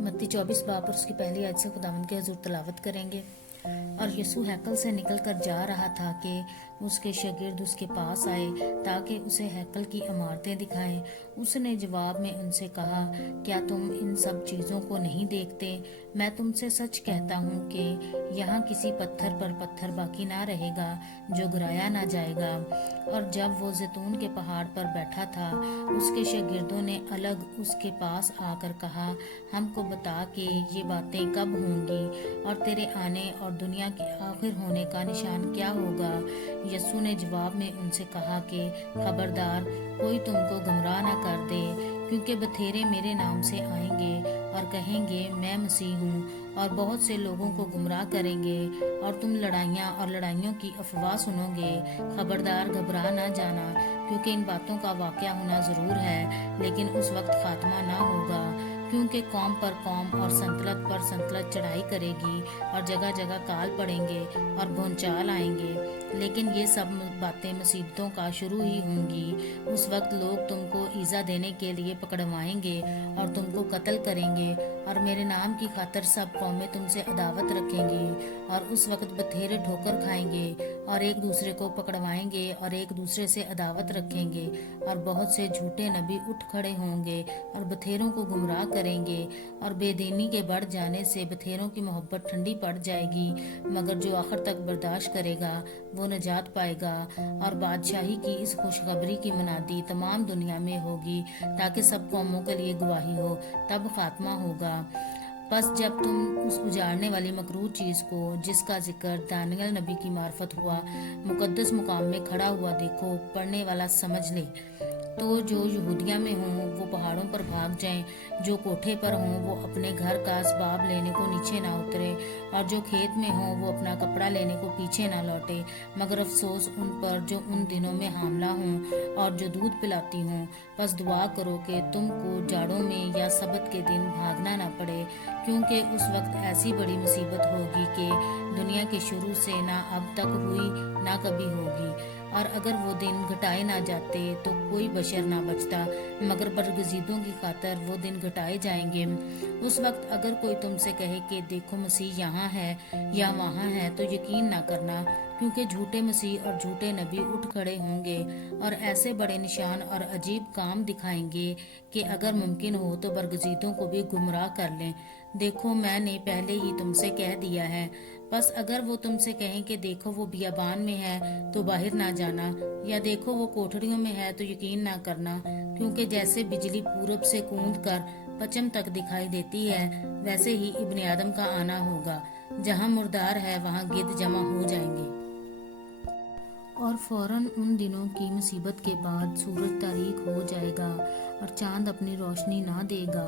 मत्ती 24 बाब और उसकी पहली आयत से खुदावंद के हुजूर तलावत करेंगे। और यीशु हैकल से निकल कर जा रहा था कि उसके शागिर्द उसके पास आए ताकि उसे हैकल की इमारतें दिखाएं। उसने जवाब में उनसे कहा, क्या तुम इन सब चीज़ों को नहीं देखते? मैं तुमसे सच कहता हूँ कि यहाँ किसी पत्थर पर पत्थर बाकी ना रहेगा जो गिराया ना जाएगा। और जब वो जैतून के पहाड़ पर बैठा था, उसके शागिर्दों ने अलग उसके पास आकर कहा, हमको बता कि ये बातें कब होंगी और तेरे आने और दुनिया के आखिर होने का निशान क्या होगा? यीशु ने जवाब में उनसे कहा कि खबरदार, कोई तुमको गुमराह न कर दे, क्योंकि बथेरे मेरे नाम से आएंगे और कहेंगे मैं मसीह हूँ, और बहुत से लोगों को गुमराह करेंगे, और तुम लड़ाइयाँ और लड़ाइयों की अफवाह सुनोगे। खबरदार, घबरा ना जाना, क्योंकि इन बातों का वाक़या होना ज़रूर है, लेकिन उस वक्त खात्मा ना होगा। क्योंकि कौम पर कौम और संतलत पर संतलत चढ़ाई करेगी, और जगह जगह काल पड़ेंगे और भूचाल आएंगे। लेकिन ये सब बातें मुसीबतों का शुरू ही होंगी। उस वक्त लोग तुमको ईजा देने के लिए पकड़वाएंगे और तुमको कत्ल करेंगे, और मेरे नाम की खातिर सब कौमें तुमसे अदावत रखेंगी। और उस वक्त बथेरे ठोकर खाएंगे और एक दूसरे को पकड़वाएंगे और एक दूसरे से अदावत रखेंगे, और बहुत से झूठे नबी उठ खड़े होंगे और बथेरों को गुमराह करेंगे। और बेदीनी के बढ़ जाने से बथेरों की मोहब्बत ठंडी पड़ जाएगी, मगर जो आखिर तक बर्दाश्त करेगा वो नजात पाएगा। और बादशाही की इस खुशखबरी की मुनादी तमाम दुनिया में होगी, ताकि सब कौमों के लिए गवाही हो, तब खात्मा होगा। बस जब तुम उस उजाड़ने वाली मकरूह चीज़ को, जिसका जिक्र दानियल नबी की मार्फत हुआ, मुकद्दस मुकाम में खड़ा हुआ देखो, पढ़ने वाला समझ ले, तो जो यहूदिया में हों वो पहाड़ों पर भाग जाएं, जो कोठे पर हों वो अपने घर का असबाब लेने को नीचे ना उतरे, और जो खेत में हों वो अपना कपड़ा लेने को पीछे ना लौटे। मगर अफसोस उन पर जो उन दिनों में हामला हों और जो दूध पिलाती हों। बस दुआ करो कि तुमको जाड़ों में या सबत के दिन भागना ना पड़े, क्योंकि उस वक्त ऐसी बड़ी मुसीबत होगी कि दुनिया के शुरू से ना अब तक हुई ना कभी होगी। और अगर वो दिन घटाए ना जाते तो कोई बशर ना बचता, मगर बरगजीदों की खातर वो दिन घटाए जाएंगे। उस वक्त अगर कोई तुमसे कहे कि देखो मसीह यहाँ है या वहाँ है, तो यकीन ना करना, क्योंकि झूठे मसीह और झूठे नबी उठ खड़े होंगे और ऐसे बड़े निशान और अजीब काम दिखाएंगे कि अगर मुमकिन हो तो बरगजीदों को भी गुमराह कर लें। देखो, मैंने पहले ही तुमसे कह दिया है। बस अगर वो तुमसे कहें कि देखो वो बियाबान में है तो बाहर ना जाना, या देखो वो कोठरियों में है, तो यकीन ना करना, क्योंकि जैसे बिजली पूरब से कूद कर पश्चिम तक दिखाई देती है, वैसे ही इब्ने आदम का आना होगा। जहाँ मुर्दार है वहाँ गिद्ध जमा हो जाएंगे। और फौरन उन दिनों की मुसीबत के बाद सूरज तारीक हो जाएगा और चांद अपनी रोशनी ना देगा,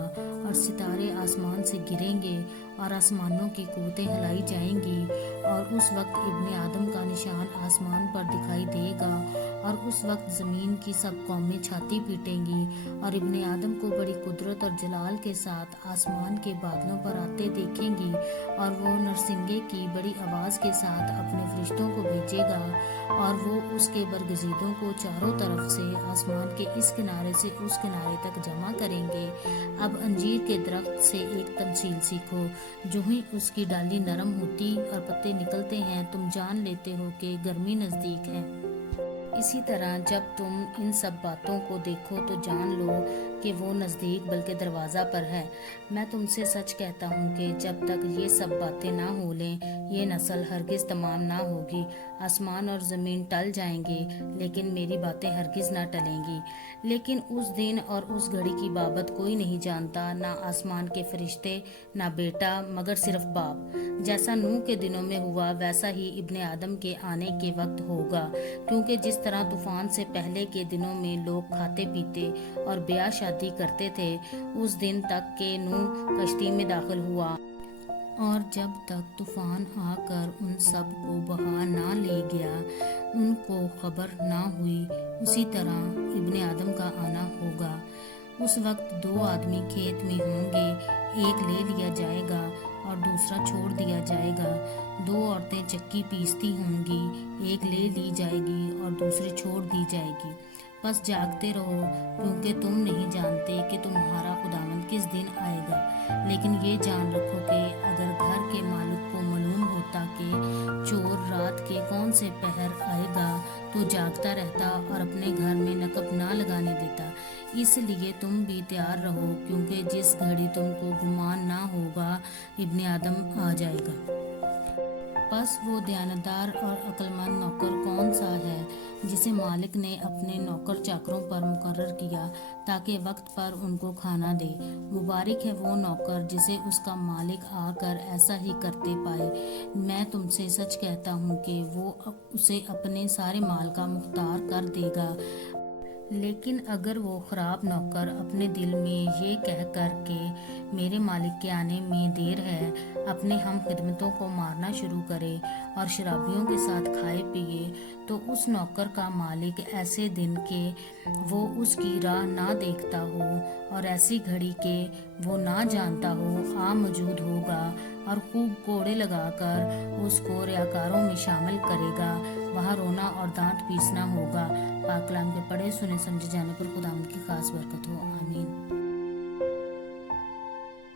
और सितारे आसमान से गिरेंगे और आसमानों की कुव्वतें हिलाई जाएंगी। और उस वक्त इब्ने आदम का निशान आसमान पर दिखाई देगा, और उस वक्त ज़मीन की सब कौमें छाती पीटेंगी और इब्ने आदम को बड़ी कुदरत और जलाल के साथ आसमान के बादलों पर आते देखेंगी। और वो नरसिंगे की बड़ी आवाज़ के साथ अपने फरिश्तों को भेजेगा, और वो उसके बरगजीदों को चारों तरफ से आसमान के इस किनारे से उस किनारे तक जमा करेंगे। अब अंजीर के दरख्त से एक तमसील सीखो, जो ही उसकी डाली नरम होती और पत्ते निकलते हैं, तुम जान लेते हो कि गर्मी नज़दीक है। इसी तरह जब तुम इन सब बातों को देखो तो जान लो कि वो नज़दीक बल्कि दरवाज़ा पर है। मैं तुमसे सच कहता हूँ कि जब तक ये सब बातें ना हो लें, ये नस्ल हरगिज़ तमाम ना होगी। आसमान और ज़मीन टल जाएंगे, लेकिन मेरी बातें हरगिज़ ना टलेंगी। लेकिन उस दिन और उस घड़ी की बाबत कोई नहीं जानता, ना आसमान के फरिश्ते, ना बेटा, मगर सिर्फ बाप। जैसा नूह के दिनों में हुआ, वैसा ही इब्ने आदम के आने के वक्त होगा। क्योंकि जिस तरह तूफान से पहले के दिनों में लोग खाते पीते और ब्याह शादी करते थे, उस दिन तक के नूह कश्ती में दाखिल हुआ, और जब तक तूफान आकर उन सब को बहा ना ले गया, उनको खबर ना हुई, उसी तरह इब्ने आदम का आना होगा। उस वक्त दो आदमी खेत में होंगे, एक ले लिया जाएगा और दूसरा छोड़ दिया जाएगा। दो औरतें चक्की पीसती होंगी, एक ले ली जाएगी और दूसरी छोड़ दी जाएगी। बस जागते रहो, क्योंकि तुम नहीं जानते कि तुम्हारा खुदावंद किस दिन आएगा। लेकिन ये जान रखो कि अगर घर के मालिक को मालूम होता कि चोर रात के कौन से पहर आएगा तो जागता रहता और अपने घर में नकब ना लगाने देता। इसलिए तुम भी तैयार रहो, क्योंकि जिस घड़ी तुमको गुमान ना होगा इब्ने आदम आ जाएगा। बस वो दयानतदार और अक्लमंद नौकर कौन सा है जिसे मालिक ने अपने नौकर चाकरों पर मुकर्रर किया ताकि वक्त पर उनको खाना दे। मुबारक है वो नौकर जिसे उसका मालिक आकर ऐसा ही करते पाए। मैं तुमसे सच कहता हूँ कि वो उसे अपने सारे माल का मुख्तार कर देगा। लेकिन अगर वो ख़राब नौकर अपने दिल में ये कह कर के मेरे मालिक के आने में देर है, अपने हम खिदमतों को मारना शुरू करे और शराबियों के साथ खाए पिए, तो उस नौकर का मालिक ऐसे दिन के वो उसकी राह ना देखता हो और ऐसी घड़ी के वो ना जानता हो आ मौजूद होगा और खूब कोड़े लगाकर उसको रियाकारों में शामिल करेगा। वहाँ रोना और दांत पीसना होगा। पाक कलाम के पढ़े सुने समझे जाने पर खुदावंद की खास बरकत हो। आमीन।